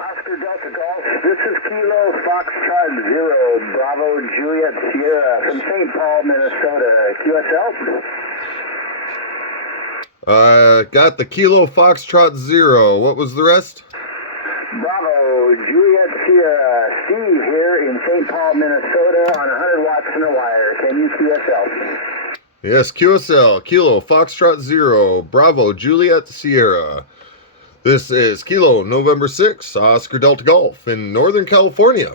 Oscar Delta Golf, this is Kilo Foxtrot Zero, Bravo Juliet Sierra from St. Paul, Minnesota. QSL? Got the Kilo Foxtrot Zero. What was the rest? Bravo Juliet Sierra, Steve here in St. Paul, Minnesota on 100 watts in a wire. Can you QSL? Yes, QSL, Kilo Foxtrot Zero, Bravo Juliet Sierra. This is Kilo November 6, Oscar Delta Golf in Northern California.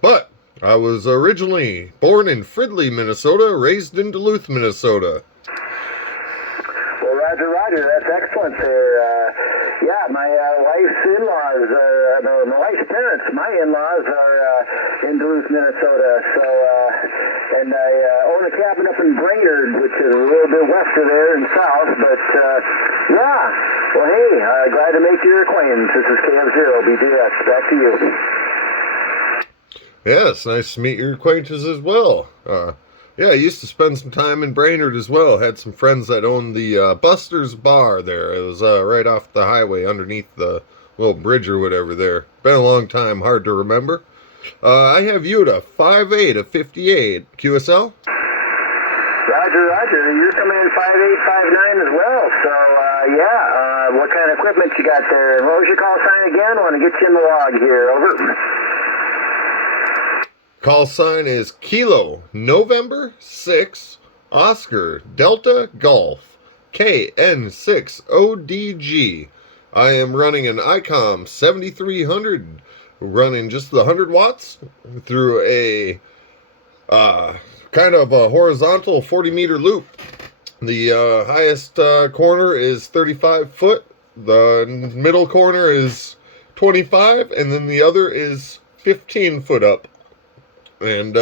But I was originally born in Fridley, Minnesota, raised in Duluth, Minnesota. Well, Roger, that's excellent there. Yeah, my wife's in-laws, my wife's parents, my in-laws are in Duluth, Minnesota. So, and I own a cabin up in Brainerd, which is a little bit west of there and south. But, yeah, well, hey, glad to make your acquaintance. This is KF0, BDX. Back to you. Yes, nice to meet your acquaintances as well. Yeah, I used to spend some time in Brainerd as well. Had some friends that owned the Buster's Bar there. It was right off the highway underneath the little bridge or whatever there. Been a long time, hard to remember. I have you at a 5'8", a 58. QSL? Roger. You're coming in 5'8", 5'9" as well. So, yeah, what kind of equipment you got there? And what was your call sign again? I want to get you in the log here. Over. Call sign is Kilo November 6 Oscar Delta Golf KN6ODG. I am running an ICOM 7300, running just the 100 watts through a kind of a horizontal 40-meter loop. The highest corner is 35 foot, the middle corner is 25, and then the other is 15 foot up. And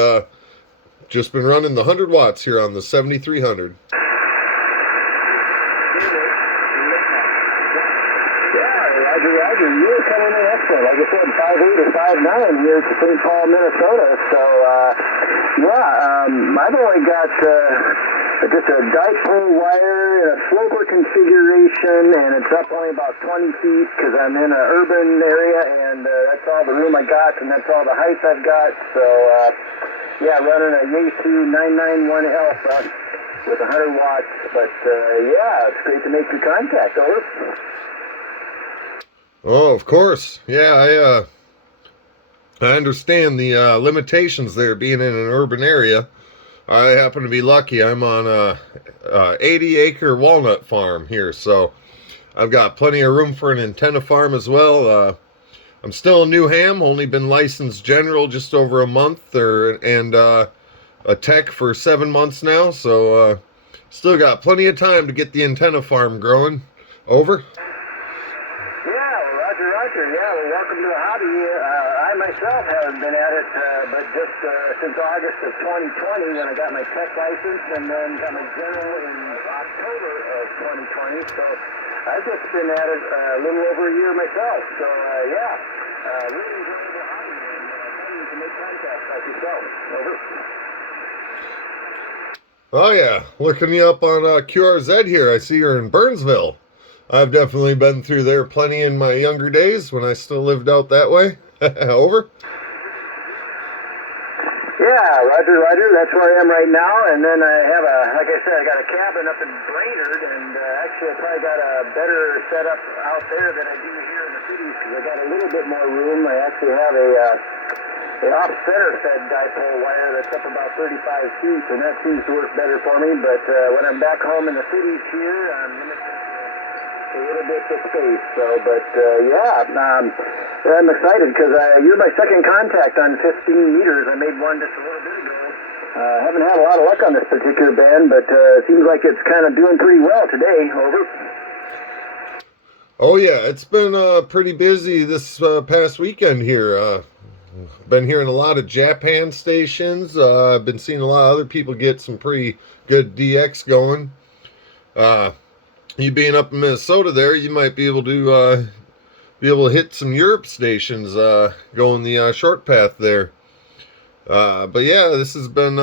just been running the 100 watts here on the 7300. Roger. You're coming in excellent. Like I said, 5'8" or 5'9" here to St. Paul, Minnesota. So, yeah, I've only got just a dipole wire in a sloper configuration, and it's up only about 20 feet because I'm in an urban area, and that's all the room I got, and that's all the height I've got. So, yeah, running a Yaesu 991 Alpha with 100 watts. But, yeah, it's great to make your contact. Over. Oh, of course. Yeah, I understand the limitations there being in an urban area. I happen to be lucky. I'm on a 80-acre walnut farm here, so I've got plenty of room for an antenna farm as well. I'm still a new ham, only been licensed general just over a month, and a tech for 7 months now, so still got plenty of time to get the antenna farm growing. Over. Yeah, well, welcome to the hobby. I myself haven't been at it, but just since August of 2020 when I got my tech license and then got my general in October of 2020. So I've just been at it a little over a year myself. So, yeah, really enjoying the hobby and wanting to make contact like yourself. Over. Oh, yeah. Looking you up on QRZ here. I see you're in Burnsville. I've definitely been through there plenty in my younger days when I still lived out that way. Over. Yeah, Roger. That's where I am right now. And then I have like I said, I got a cabin up in Brainerd, and actually I probably got a better setup out there than I do here in the cities because I got a little bit more room. I actually have an off-center fed dipole wire that's up about 35 feet, and that seems to work better for me. But when I'm back home in the cities here, I'm limited a little bit of space. So, but yeah, I'm excited because you're my second contact on 15 meters. I made one just a little bit ago. Haven't had a lot of luck on this particular band, but it seems like it's kind of doing pretty well today. Over. Oh yeah, it's been pretty busy this past weekend here. Been hearing a lot of Japan stations. I've been seeing a lot of other people get some pretty good DX going. You being up in Minnesota there, you might be able to hit some Europe stations going the short path there. But yeah, this has been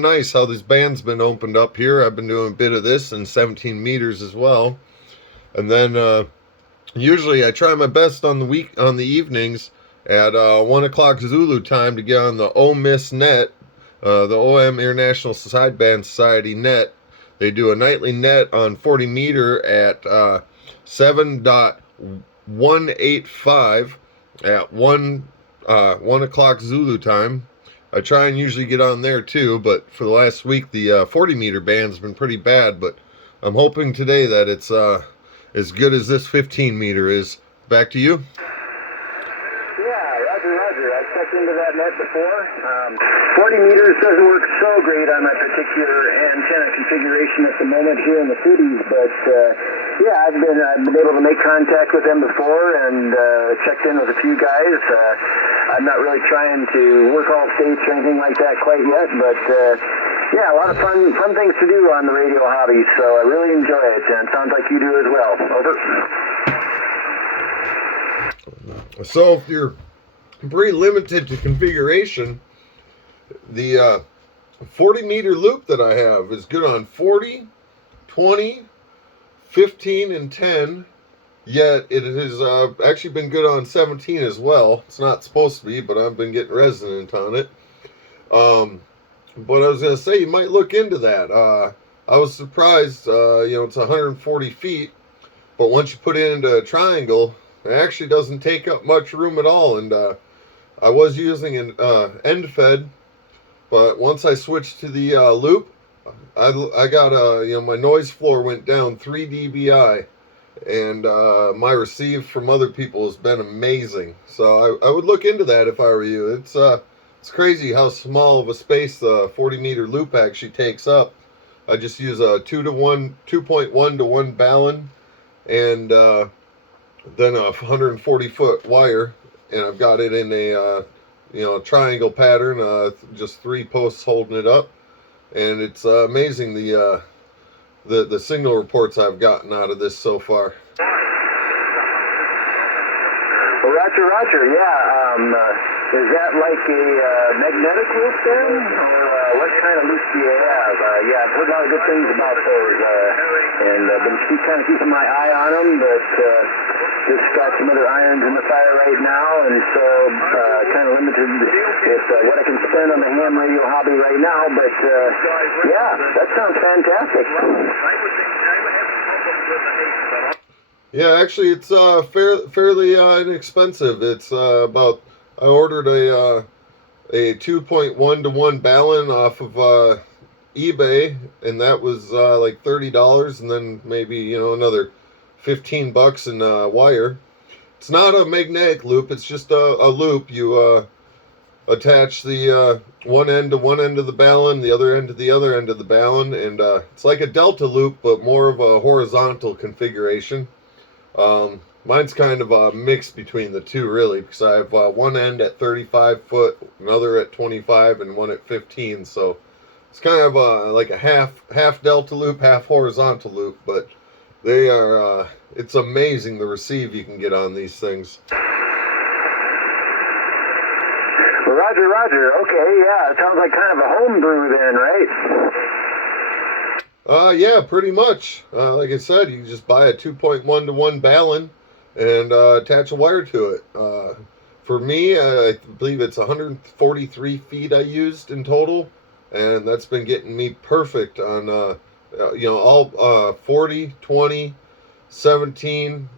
nice how this band's been opened up here. I've been doing a bit of this and 17 meters as well. And then Usually I try my best on the evenings at 1 o'clock Zulu time to get on the OMIS net, the OM International Sideband Society net. They do a nightly net on 40 meter at 7.185 at 1 o'clock Zulu time. I try and usually get on there too, but for the last week the 40 meter band's been pretty bad. But I'm hoping today that it's as good as this 15 meter is. Back to you. Yeah, Roger. I checked into that net before. 40 meters doesn't work so great on my particular antenna configuration at the moment here in the cities, but yeah, I've been able to make contact with them before and checked in with a few guys. I'm not really trying to work all states or anything like that quite yet, but yeah, a lot of fun things to do on the radio hobby, so I really enjoy it, and it sounds like you do as well. Over. So if you're pretty limited to configuration, the 40 meter loop that I have is good on 40, 20, 15, and 10, yet it has actually been good on 17 as well. It's not supposed to be, but I've been getting resonant on it. But I was going to say, you might look into that. I was surprised, it's 140 feet, but once you put it into a triangle, it actually doesn't take up much room at all. And I was using an end fed, but once I switched to the loop, I got my noise floor went down 3 dBi, and my receive from other people has been amazing. So I would look into that if I were you. It's crazy how small of a space the 40 meter loop actually takes up. I just use a 2.1 to 1 balun, and then a 140 foot wire, and I've got it in a triangle pattern, just 3 posts holding it up, and it's amazing the signal reports I've gotten out of this so far. Well, Roger, yeah. Is that like a magnetic loop then, or what kind of loop do you have? Yeah, I've heard a lot of good things about those, and I've been kind of keeping my eye on them, but just got some other irons in the fire right now, and so kind of limited with what I can spend on the ham radio hobby right now, but yeah, that sounds fantastic. Yeah, actually, it's fairly inexpensive. It's I ordered a 2.1 to 1 balun off of eBay, and that was like $30, and then maybe another $15 in wire. It's not a magnetic loop; it's just a loop. You attach the one end to one end of the balun, the other end to the other end of the balun, and it's like a delta loop, but more of a horizontal configuration. Mine's kind of a mix between the two, really, because I have one end at 35 foot, another at 25, and one at 15. So it's kind of like a half delta loop, half horizontal loop. But they are it's amazing the receive you can get on these things. Well, Roger. Okay, yeah, it sounds like kind of a homebrew then, right? Yeah, pretty much. Like I said, you can just buy a 2.1 to 1 balun and attach a wire to it. For me, I believe it's 143 feet I used in total, and that's been getting me perfect on all 40, 20, 17,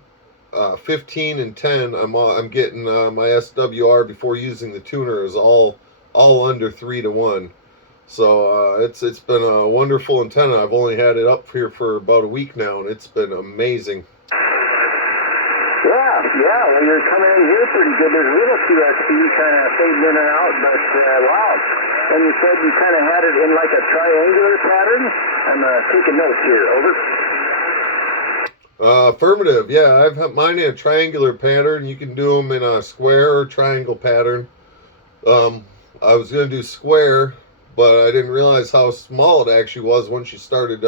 15, and 10. I'm getting my SWR before using the tuner is all under 3 to 1. So it's been a wonderful antenna. I've only had it up here for about a week now, and it's been amazing. Yeah, well, you're coming in here pretty good. There's a little QSP kind of fading in and out, but wow. And you said you kind of had it in like a triangular pattern? I'm taking notes here. Over. Affirmative. Yeah, I've had mine in a triangular pattern. You can do them in a square or triangle pattern. I was going to do square, but I didn't realize how small it actually was once you started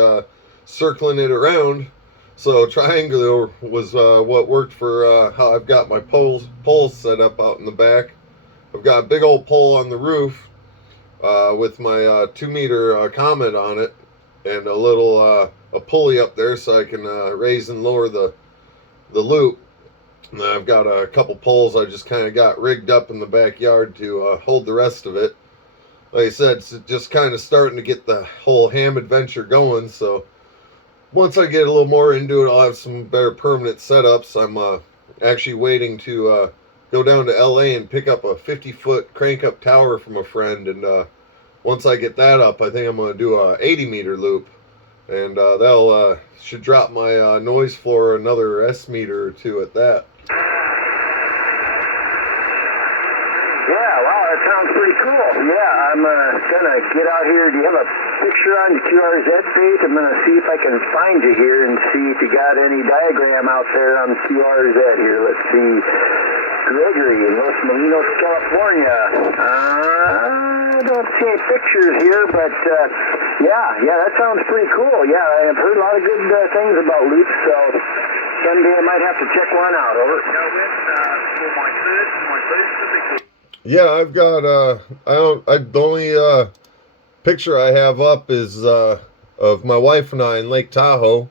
circling it around. So triangular was what worked for how I've got my poles set up out in the back. I've got a big old pole on the roof with my 2 meter Comet on it, and a little a pulley up there so I can raise and lower the loop. And I've got a couple poles I just kind of got rigged up in the backyard to hold the rest of it. Like I said, it's just kind of starting to get the whole ham adventure going. So once I get a little more into it, I'll have some better permanent setups. I'm actually waiting to go down to LA and pick up a 50-foot crank up tower from a friend. And once I get that up, I think I'm going to do a 80-meter loop. And that'll should drop my noise floor another S meter or two at that. Yeah, wow, that sounds pretty cool. Yeah, I'm gonna get out here. Do you have a picture on the QRZ page? I'm gonna see if I can find you here and see if you got any diagram out there on QRZ here. Let's see. Gregory in Los Molinos, California. I don't see any pictures here, but yeah, that sounds pretty cool. Yeah, I've heard a lot of good things about loops, so someday I might have to check one out. Over. Yeah, I've got the only picture I have up is of my wife and I in Lake Tahoe.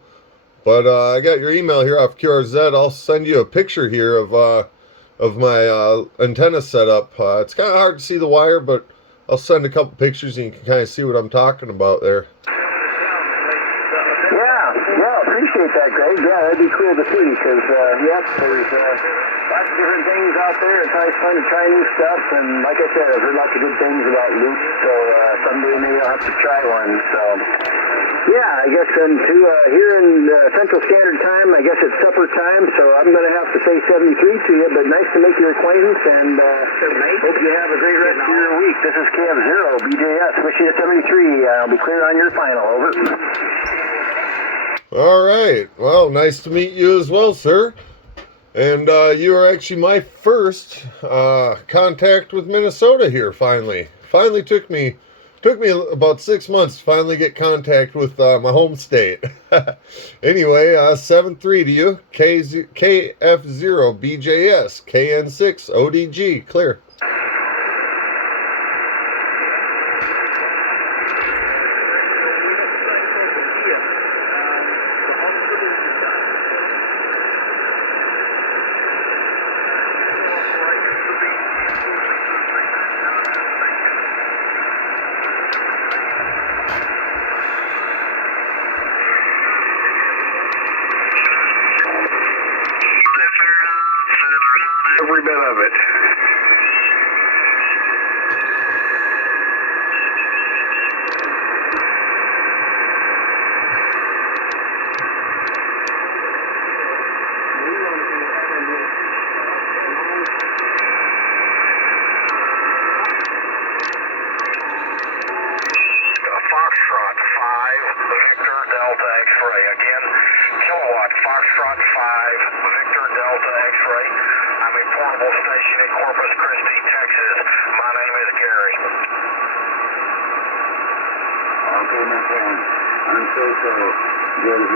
But I got your email here off QRZ. I'll send you a picture here of my antenna setup. It's kind of hard to see the wire, but I'll send a couple pictures and you can kind of see what I'm talking about there. Yeah, appreciate that, Greg. Yeah, that'd be cool to see because, yep, there's lots of different things out there. It's always fun to try new stuff, and like I said, I've heard lots of good things about loops, so someday maybe I'll have to try one. So, yeah, I guess then too, here in Central Standard Time, I guess it's supper time, so I'm going to have to say 73 to you, but nice to make your acquaintance, and hope you have a great rest of your week. This is KF0, BJS, wishing you 73. I'll be clear on your final. Over. All right. Well, nice to meet you as well, sir. And you are actually my first contact with Minnesota here. Finally took me about 6 months to finally get contact with my home state. Anyway, 7-3 to you. KF0 BJS KN6 ODG clear. Every bit of it. Foxtrot 5, Victor Delta X-ray. Again, kilowatt Foxtrot 5, Victor Delta X-ray. I'm a portable station in Corpus Christi, Texas. My name is Gary. Okay, my friend. I'm so sorry. There's